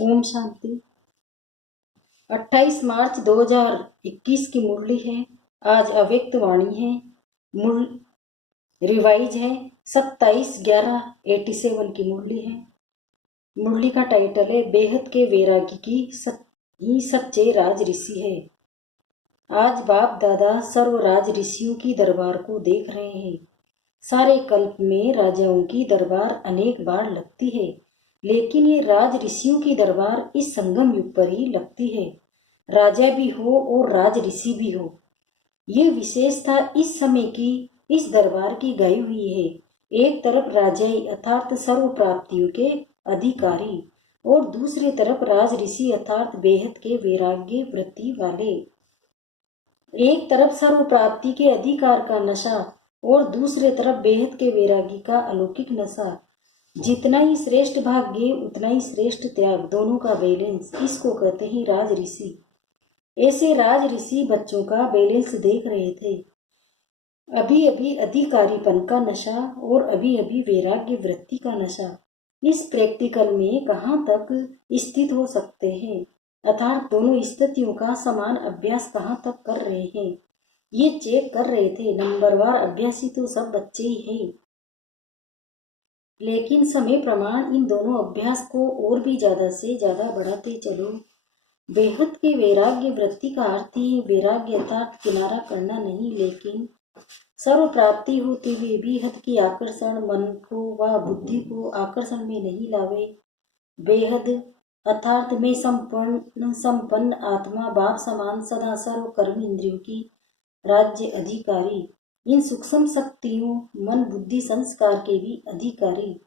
ओम शांति। 28 मार्च 2021 की मुरली है। आज अव्यक्त वाणी है। रिवाइज है। 27/11/87 की मुरली है। मुरली का टाइटल है बेहद के वैरागी की ही सच्चे राज ऋषि है। आज बाप दादा सर्व राज ऋषियों की दरबार को देख रहे हैं। सारे कल्प में राजाओं की दरबार अनेक बार लगती है, लेकिन ये राज ऋषियों की दरबार इस संगम युग पर ही लगती है। राजा भी हो और राज ऋषि भी हो, ये विशेषता इस समय की इस दरबार की गाई हुई है। एक तरफ राजाई अर्थात सर्व प्राप्तियों के अधिकारी और दूसरी तरफ राज ऋषि अर्थात बेहद के वैराग्य वृत्ति वाले। एक तरफ सर्व प्राप्ति के अधिकार का नशा और दूसरे तरफ बेहद के वैरागी का अलौकिक नशा। जितना ही श्रेष्ठ भाग्य उतना ही श्रेष्ठ त्याग, दोनों का बैलेंस, इसको कहते हैं राज ऋषि। ऐसे राज ऋषि बच्चों का बैलेंस देख रहे थे। अभी अभी अधिकारीपन का नशा और अभी अभी वैराग्य वृत्ति का नशा। इस प्रैक्टिकल में कहाँ तक स्थित हो सकते हैं, अर्थात दोनों स्थितियों का समान अभ्यास कहाँ तक कर रहे हैं, ये चेक कर रहे थे। नंबरवार अभ्यासी तो सब बच्चे ही हैं, लेकिन समय प्रमाण इन दोनों अभ्यास को और भी ज्यादा से ज्यादा बढ़ाते चलो। बेहद के वैराग्य वृत्ति का अर्थ ही वैराग्य अर्थात किनारा करना नहीं, लेकिन सर्व प्राप्ति होते हुए भी हद की आकर्षण मन को व बुद्धि को आकर्षण में नहीं लावे। बेहद अर्थात में संपन्न आत्मा बाप समान सदा सर्व कर्म इंद्रियों की राज्य अधिकारी, इन सूक्ष्म शक्तियों मन बुद्धि संस्कार के भी अधिकारी,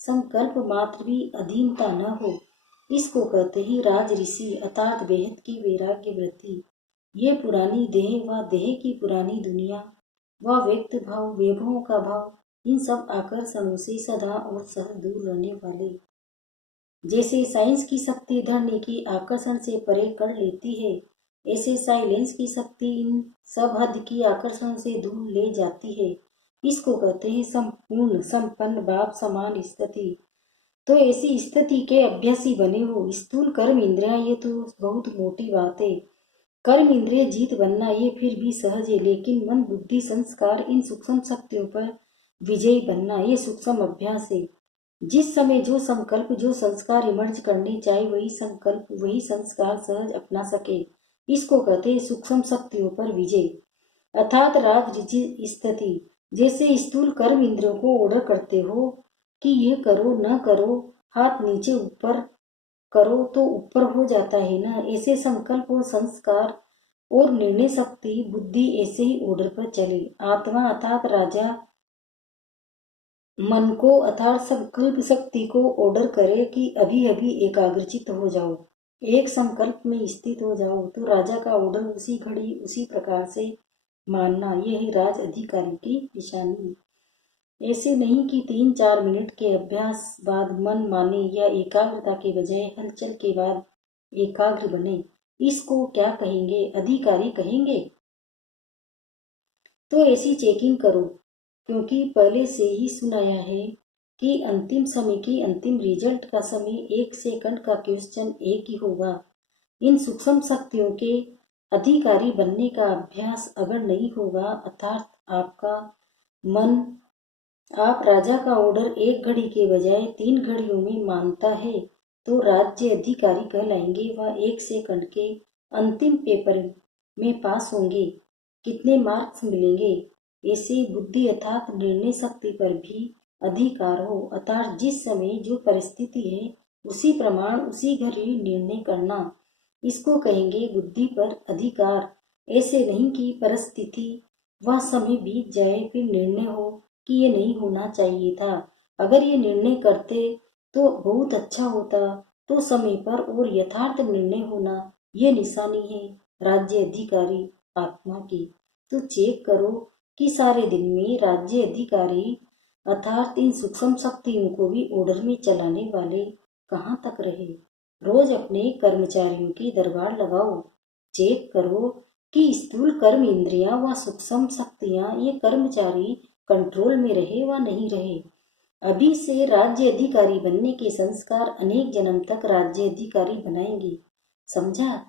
संकल्प मात्र भी अधीनता न हो, इसको कहते हैं राज ऋषि अर्थात बेहद की वैराग्य वृत्ति। ये पुरानी देह व देह की पुरानी दुनिया व व्यक्त भाव वैभवों का भाव, इन सब आकर्षणों से सदा और सह दूर रहने वाले। जैसे साइंस की शक्ति धरने की आकर्षण से परे कर लेती है, ऐसे साइलेंस की शक्ति इन सब हद की आकर्षण से दूर ले जाती है। इसको कहते हैं संपूर्ण संपन्न बाप समान स्थिति। तो ऐसी स्थिति के अभ्यासी बने हो। स्थूल कर्म इंद्रिया ये तो बहुत मोटी बात है। कर्म इंद्रिय जीत बनना ये फिर भी सहज है, लेकिन मन बुद्धि संस्कार इन सूक्ष्म शक्तियों पर विजयी बनना ये सूक्ष्म अभ्यास है। जिस समय जो संकल्प जो संस्कार इमर्ज करने चाहे वही संकल्प वही संस्कार सहज अपना सके, इसको कहते हैं सूक्ष्म शक्तियों पर विजय अर्थात राज स्थिति। जैसे स्थूल कर्म इंद्रियों को ऑर्डर करते हो कि ये करो न करो, हाथ नीचे ऊपर करो तो ऊपर हो जाता है ना, ऐसे संकल्प और संस्कार और निर्णय शक्ति बुद्धि ऐसे ही ऑर्डर पर चले। आत्मा अर्थात राजा मन को अर्थात संकल्प शक्ति को ऑर्डर करे कि अभी अभी एकाग्रचित हो जाओ, एक संकल्प में स्थित हो जाओ, तो राजा का ऑर्डर उसी घड़ी उसी प्रकार से मानना, यह है राज अधिकारी की निशानी। ऐसे नहीं कि 3-4 मिनट के अभ्यास बाद मन माने या एकाग्रता के बजाय हलचल के बाद एकाग्र बने, इसको क्या कहेंगे? अधिकारी कहेंगे। तो ऐसी चेकिंग करो, क्योंकि पहले से ही सुनाया है कि अंतिम समय की अंतिम रिजल्ट का समय 1 सेकंड का क्वेश्चन एक ही होगा। इन सूक्ष्म शक्तियों के अधिकारी बनने का अभ्यास अगर नहीं होगा, अर्थात आपका मन आप राजा का ऑर्डर 1 घड़ी के बजाय 3 घड़ियों में मानता है, तो राज्य अधिकारी कहलाएंगे। वह 1 सेकंड के अंतिम पेपर में पास होंगे, कितने मार्क्स मिलेंगे? ऐसे बुद्धि अर्थात निर्णय शक्ति पर भी अधिकार हो, अर्थात जिस समय जो परिस्थिति है उसी प्रमाण उसी घड़ी निर्णय करना, इसको कहेंगे बुद्धि पर अधिकार। ऐसे नहीं कि परिस्थिति वह समय बीत जाए फिर निर्णय हो कि ये नहीं होना चाहिए था। अगर ये निर्णय करते तो बहुत अच्छा होता, तो समय पर और यथार्थ निर्णय होना ये निशानी है राज्य अधिकारी आत्मा की। तो चेक करो कि सारे दिन में राज्य अधिकारी अर्थात इन सूक्ष्म शक्तियों को भी ऑर्डर में चलाने वाले कहाँ तक रहे। रोज अपने कर्मचारियों की दरबार लगाओ, चेक करो कि स्थूल कर्म इंद्रियां व सूक्ष्म शक्तियां ये कर्मचारी कंट्रोल में रहे व नहीं रहे। अभी से राज्य अधिकारी बनने के संस्कार अनेक जन्म तक राज्य अधिकारी बनाएंगे। समझा?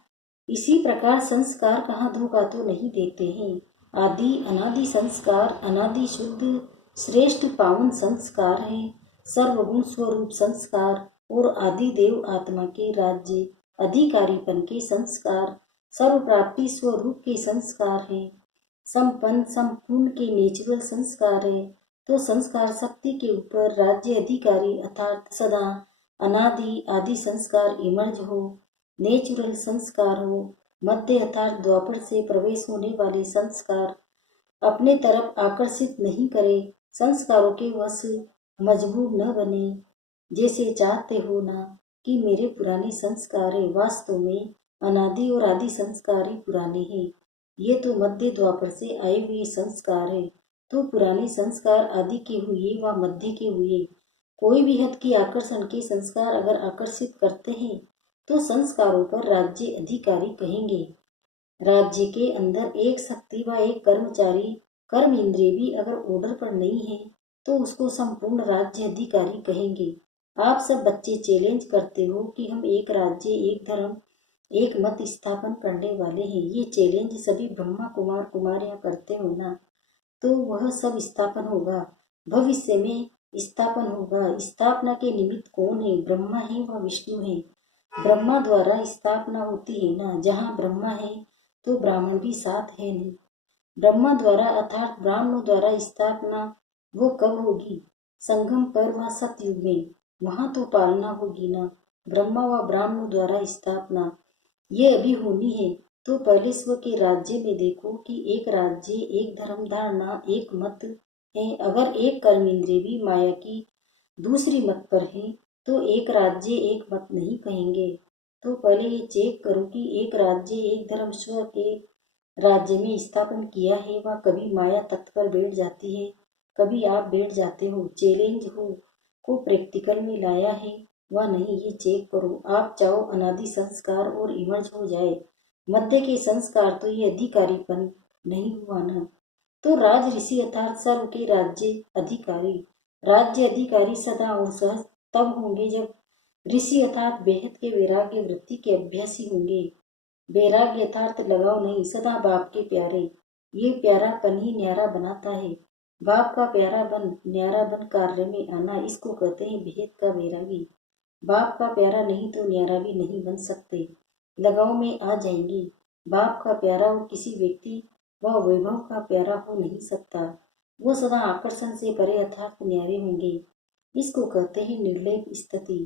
इसी प्रकार संस्कार कहाँ धोखा तो नहीं देते हैं। आदि अनादि संस्कार अनादि शुद्ध श्रेष्ठ पावन संस्कार है। सर्वगुण स्वरूप संस्कार और आदि देव आत्मा के राज्य अधिकारीपन के संस्कार सर्व प्राप्ति स्वरूप के संस्कार है। संपन्न संपूर्ण के नेचुरल संस्कार है। तो संस्कार शक्ति के ऊपर राज्य अधिकारी अर्थात सदा अनादि आदि संस्कार इमर्ज हो, नेचुरल संस्कार हो, मध्य अर्थात द्वापर से प्रवेश होने वाले संस्कार अपने तरफ आकर्षित नहीं करे, संस्कारों के वश मजबूर न बने। जैसे चाहते हो ना कि मेरे पुराने संस्कार है, वास्तव में अनादि और आदि संस्कार ही पुराने हैं। ये तो मध्य द्वापर से आए हुए संस्कार है। तो पुराने संस्कार आदि के हुए व मध्य के हुए, कोई भी हद की आकर्षण के संस्कार अगर आकर्षित करते हैं तो संस्कारों पर राज्य अधिकारी कहेंगे। राज्य के अंदर एक शक्ति व एक कर्मचारी कर्म इंद्रिय भी अगर ऑर्डर पर नहीं है तो उसको संपूर्ण राज्य अधिकारी कहेंगे। आप सब बच्चे चैलेंज करते हो कि हम एक राज्य एक धर्म एक मत स्थापन करने वाले हैं। ये चैलेंज सभी ब्रह्मा कुमार कुमारियां करते हो ना, तो वह सब स्थापन होगा, भविष्य में स्थापन होगा। स्थापना के निमित्त कौन है? ब्रह्मा है व विष्णु है। ब्रह्मा द्वारा स्थापना होती है ना, जहाँ ब्रह्मा है तो ब्राह्मण भी साथ है नहीं। ब्रह्मा द्वारा अर्थात ब्राह्मणों द्वारा स्थापना वो कब होगी? संगम पर व सतयुग में, वहां तो पालना होगी ना। ब्रह्मा व ब्राह्मणों द्वारा स्थापना ये अभी होनी है। तो पहले स्व के राज्य में देखो कि एक राज्य एक धर्म धारणा एक मत है। अगर एक कर्म इंद्रिय भी माया की दूसरी मत पर है तो एक राज्य एक मत नहीं कहेंगे। तो पहले ये चेक करो कि एक राज्य एक धर्म स्व के राज्य में स्थापन किया है व कभी माया तख्त पर बैठ जाती है, कभी आप बैठ जाते हो। चैलेंज हो को प्रैक्टिकल में लाया है व नहीं, ये चेक करो। आप चाहो अनादि संस्कार और इमर्ज हो जाए मध्य के संस्कार, तो ये अधिकारीपन नहीं हुआ ना। तो राज ऋषि अर्थात सर्व के राज्य अधिकारी, राज्य अधिकारी सदा और सहज तब होंगे जब ऋषि अर्थात बेहद के वैराग्य वृत्ति के अभ्यासी होंगे। वैराग्य यथार्थ लगाव नहीं, सदा बाप के प्यारे। ये प्यारापन ही न्यारा बनाता है। बाप का प्यारा बन न्यारा बन कार्य में आना, इसको कहते हैं बेहद का वैरागी। बाप का प्यारा नहीं तो न्यारा भी नहीं बन सकते, लगाव में आ जाएंगे। बाप का प्यारा और किसी व्यक्ति व वैभव का प्यारा हो नहीं सकता, वो सदा आकर्षण से परे अर्थात न्यारे होंगे। इसको कहते हैं निर्लेप स्थिति।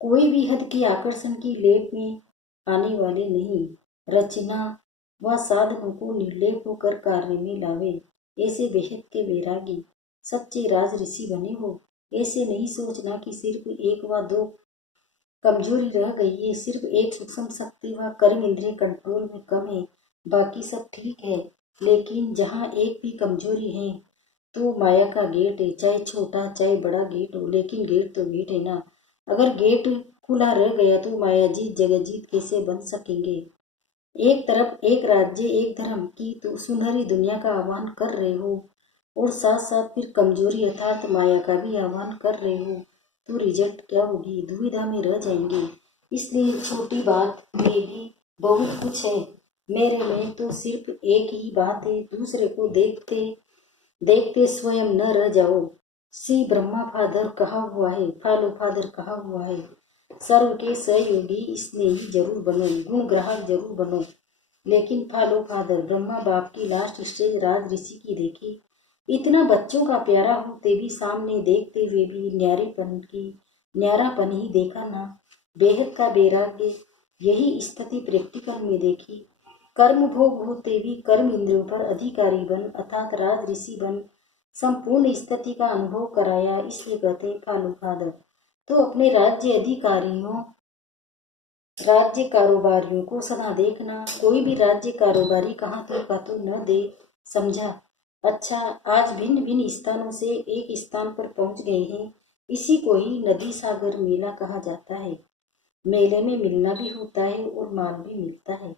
कोई भी हद की आकर्षण की लेप में आने वाले नहीं। रचना व साधनों को निर्लेप होकर कार्य में लावे, ऐसे बेहद के वैरागी सच्चे राज ऋषि बने हो। ऐसे नहीं सोचना कि सिर्फ एक व दो कमजोरी रह गई है, सिर्फ एक सूक्ष्म शक्ति व कर्म इंद्रिय कंट्रोल में कम है, बाकी सब ठीक है। लेकिन जहाँ एक भी कमजोरी है तो माया का गेट है, चाहे छोटा चाहे बड़ा गेट हो, लेकिन गेट तो गेट है ना। अगर गेट खुला रह गया तो माया जीत जगजीत कैसे बन सकेंगे? एक तरफ एक राज्य एक धर्म की तो सुनहरी दुनिया का आह्वान कर रहे हो और साथ साथ फिर कमजोरी अर्थात माया का भी आह्वान कर रहे हो, तो रिजल्ट क्या होगी? दुविधा में रह जाएंगे। इसलिए छोटी बात में भी बहुत कुछ है। मेरे में तो सिर्फ एक ही बात है, दूसरे को देखते देखते स्वयं न रह जाओ। सी ब्रह्मा फादर कहा हुआ है, फालो फादर कहा हुआ है, सर्व के सहयोगी स्नेही जरूर बनो, गुण ग्राहक जरूर बनो, लेकिन फालो फादर ब्रह्मा बाप की लास्ट स्टेज राज ऋषि की देखी। इतना बच्चों का प्यारा होते भी सामने देखते हुए भी न्यारापन ही देखा ना। बेहद का वैराग्य यही स्थिति प्रैक्टिकल में देखी। कर्म भोग होते भी कर्म इंद्रियों पर अधिकारी बन अर्थात राज ऋषि बन संपूर्ण स्थिति का अनुभव कराया, इसलिए कहते हैं फालो फादर। तो अपने राज्य अधिकारियों राज्य कारोबारियों को सदा देखना, कोई भी राज्य कारोबारी कहाँ धोखा तो न दे। समझा? अच्छा, आज भिन्न भिन्न स्थानों से एक स्थान पर पहुंच गए हैं। इसी को ही नदी सागर मेला कहा जाता है। मेले में मिलना भी होता है और माल भी मिलता है,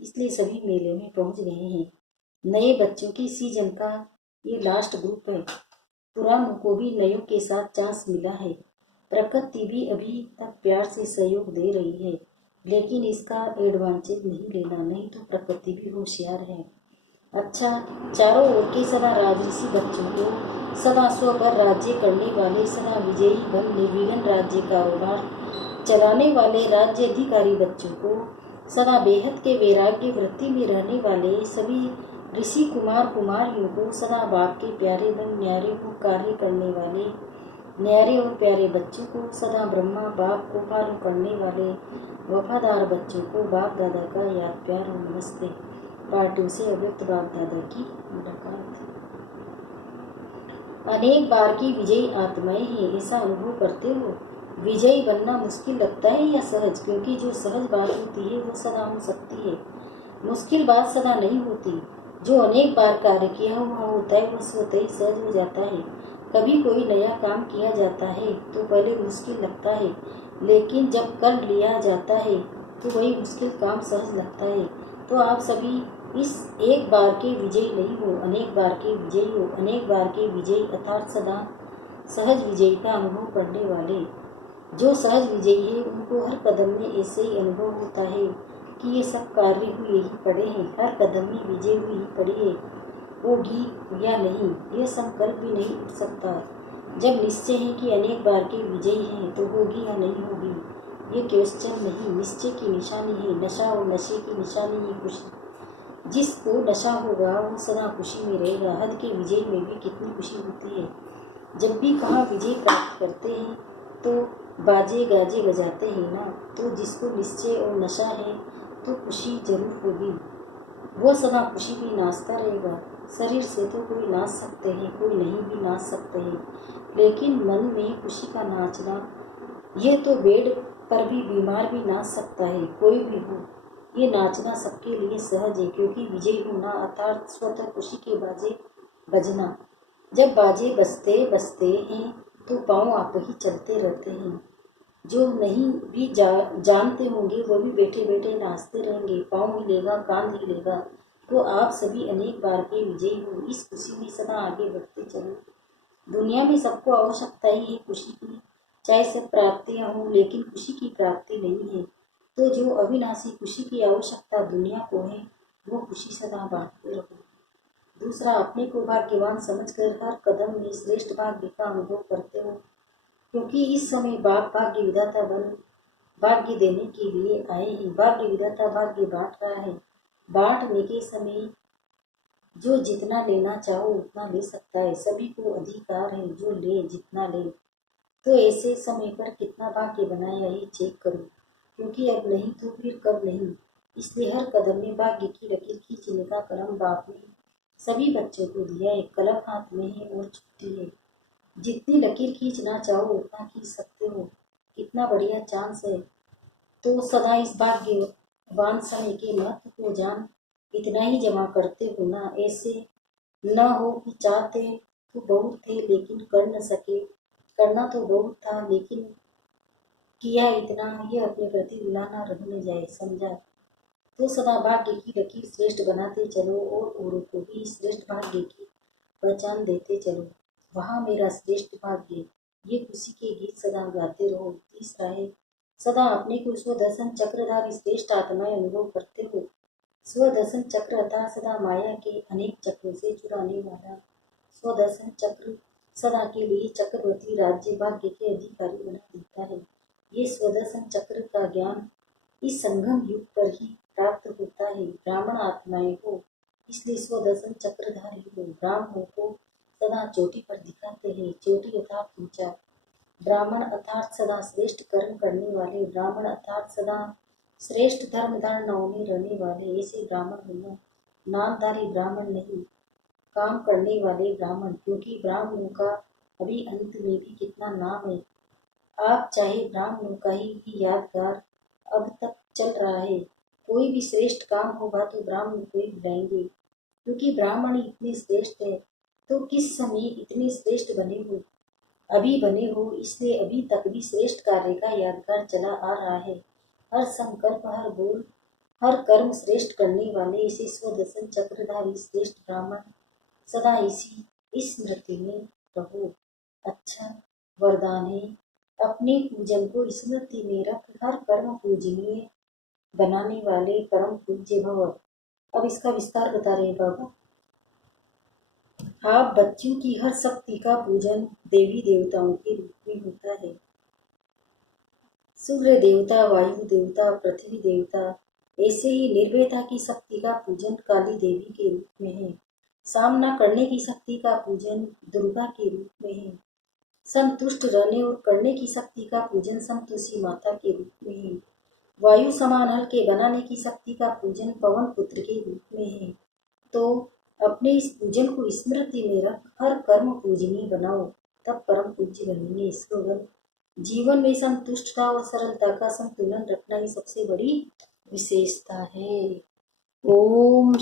इसलिए सभी मेले में पहुंच गए हैं। नए बच्चों की सीजन का ये लास्ट ग्रुप है। पुरानों को भी नयों के साथ चांस मिला है। प्रकृति भी अभी तक प्यार से सहयोग दे रही है, लेकिन इसका एडवांटेज नहीं लेना, नहीं तो प्रकृति भी होशियार है। अच्छा, चारों ओर के सदा राजऋषि बच्चों को, सदा स्व पर राज्य करने वाले, सदा विजयी बन निर्विघ्न राज्य कारोबार चलाने वाले राज्य अधिकारी बच्चों को, सदा बेहद के वैराग्य वृत्ति में रहने वाले सभी ऋषि कुमार कुमारियों को, सदा बाप के प्यारे बन न्यारे को कार्य करने वाले न्यारे और प्यारे बच्चों को, सदा ब्रह्मा बाप को फॉलो करने वाले वफादार बच्चों को बाप दादा का याद प्यार और नमस्ते। पार्ट 2 से अव्यक्त बाप दादा की मुलाकात। अनेक बार की विजयी आत्माएं हैं, ऐसा अनुभव करते हो। विजयी बनना मुश्किल लगता है या सहज? क्योंकि जो सहज बात होती है वो सदा हो सकती है, मुश्किल बात सदा नहीं होती। जो अनेक बार कार्य किया हुआ होता है वो स्वतः ही सहज हो जाता है। कभी कोई नया काम किया जाता है तो पहले मुश्किल लगता है, लेकिन जब कर लिया जाता है तो वही मुश्किल काम सहज लगता है। तो आप सभी इस एक बार के विजयी नहीं हो, अनेक बार के विजयी हो। अनेक बार के विजयी अर्थात सदा सहज विजयी का अनुभव करने वाले। जो सहज विजयी है उनको हर कदम में ऐसे ही अनुभव होता है कि ये सब कार्य हुए ही पड़े हैं, हर कदम में विजय हुई ही पड़ी है, होगी या नहीं यह संकल्प भी नहीं उठ सकता। जब निश्चय है कि अनेक बार के विजयी हैं तो होगी या नहीं होगी ये क्वेश्चन नहीं, निश्चय की निशानी है। नशा और नशे की निशानी है खुशी। जिसको नशा होगा वो सदा खुशी में रहेगा। हद के विजय में भी कितनी खुशी होती है। जब भी कहाँ विजय प्राप्त करते हैं तो बाजे गाजे बजाते हैं ना। तो जिसको निश्चय और नशा है तो खुशी जरूर होगी, वो सदा खुशी भी नाचता रहेगा। शरीर से तो कोई नाच सकते हैं, कोई नहीं भी नाच सकते हैं, लेकिन मन में खुशी का नाचना, ये तो बेड पर भी बीमार भी नाच सकता है, कोई भी हो। ये नाचना सबके लिए सहज है, क्योंकि विजयी होना अर्थात स्वतः खुशी के बाजे बजना। जब बाजे बजते बजते हैं तो पाँव आप ही चलते रहते हैं। जो नहीं भी जानते होंगे वो भी बैठे बैठे नाचते रहेंगे, पाँव हिलेगा, कान हिलेगा। तो आप सभी अनेक बार के विजयी हो। इस खुशी में सदा आगे बढ़ते चलो। दुनिया में सबको आवश्यकता ही है खुशी की, चाहे सब प्राप्तियां हों, लेकिन खुशी की प्राप्ति नहीं है। तो जो अविनाशी खुशी की आवश्यकता दुनिया को है वो खुशी सदा बांटते रहो। दूसरा, अपने को भाग्यवान समझकर हर कदम में श्रेष्ठ भाग्य का अनुभव करते हो, क्योंकि इस समय बाप भाग्य विधाता बन भाग्य देने के लिए आए हैं। भाग्य विधाता भाग्य बांट रहा है। बांटने के समय जो जितना लेना चाहो उतना ले सकता है। सभी को अधिकार है, जो ले जितना ले। तो ऐसे समय पर कितना भाग्य बनाया ये चेक करो, क्योंकि अब नहीं तो फिर कब नहीं। इसलिए हर कदम में भाग्य की लकीर खींचने का कर्म बाप ने सभी बच्चों को दिया है। कलम हाथ में है और छुट्टी है। जितनी लकीर खींचना चाहो उतना खींच सकते हो। कितना बढ़िया चांस है। तो सदा इस भाग्यवान समय के महत्व को जान इतना ही जमा करते हो ना। ऐसे न हो कि चाहते तो बहुत थे लेकिन कर न सके, करना तो बहुत था लेकिन किया इतना, ये अपने प्रति रुलाना रहने जाए, समझा। तो सदा भाग्य की लकीर श्रेष्ठ बनाते चलो और औरों को भी श्रेष्ठ भाग्य की पहचान देते चलो। वहाँ मेरा श्रेष्ठ भाग्य, ये खुशी के गीत सदा गाते रहो। तीसरा है, सदा अपने को स्वदर्शन चक्रधारी श्रेष्ठ आत्माएं अनुभव करते हो। स्वदर्शन चक्र अर्थात सदा माया के अनेक चक्रों से चुराने वाला स्वदर्शन चक्र सदा के लिए चक्रवर्ती राज्य भाग्य के अधिकारी बना देता है। ये स्वदर्शन चक्र का ज्ञान इस संगम युग पर ही प्राप्त होता है ब्राह्मण आत्माएं को। इसलिए स्वदर्शन चक्रधारी हो। ब्राह्मणों को सदा चोटी पर दिखाते हैं। चोटी अर्थात ऊंचा। ब्राह्मण अर्थात सदा श्रेष्ठ कर्म करने वाले। ब्राह्मण अर्थात सदा श्रेष्ठ धर्म धारणाओं में रहने वाले। ऐसे ब्राह्मण होना, नामधारी ब्राह्मण नहीं, काम करने वाले ब्राह्मण। क्योंकि ब्राह्मणों का अभी अंत में भी कितना नाम है। आप चाहे ब्राह्मणों का ही भी यादगार अब तक चल रहा है। कोई भी श्रेष्ठ काम होगा तो ब्राह्मण को ही बुलाएंगे, क्योंकि ब्राह्मण इतने श्रेष्ठ है। तो किस समय इतने श्रेष्ठ बने हो? अभी बने हो, इसलिए अभी तक भी श्रेष्ठ कार्य का यादगार चला आ रहा है। हर संकल्प, हर बोल, हर कर्म श्रेष्ठ करने वाले इसे स्वदर्शन चक्रधारी श्रेष्ठ ब्राह्मण सदा इसी इस स्मृति में रहो। अच्छा वरदान है, अपने पूजन को स्मृति में रख हर कर्म पूजनीय बनाने वाले परम पूज्य भव। अब इसका विस्तार बता रहे बाबा। आप बच्चों की हर शक्ति का पूजन देवी देवताओं के रूप में होता है। सूर्य देवता, वायु देवता, पृथ्वी देवता, ऐसे ही निर्भयता की शक्ति का पूजन काली देवी के रूप में है। सामना करने की शक्ति का पूजन दुर्गा के रूप में है। संतुष्ट रहने और करने की शक्ति का पूजन संतोषी माता के रूप में है। वायु समान हल्के बनाने की शक्ति का पूजन पवन पुत्र के रूप में है। तो अपने इस पूजन को स्मृति में रख हर कर्म पूजनीय बनाओ, तब परम पूज्य बनेंगे। स्लोगन, जीवन में संतुष्टता और सरलता का संतुलन रखना ही सबसे बड़ी विशेषता है। ओम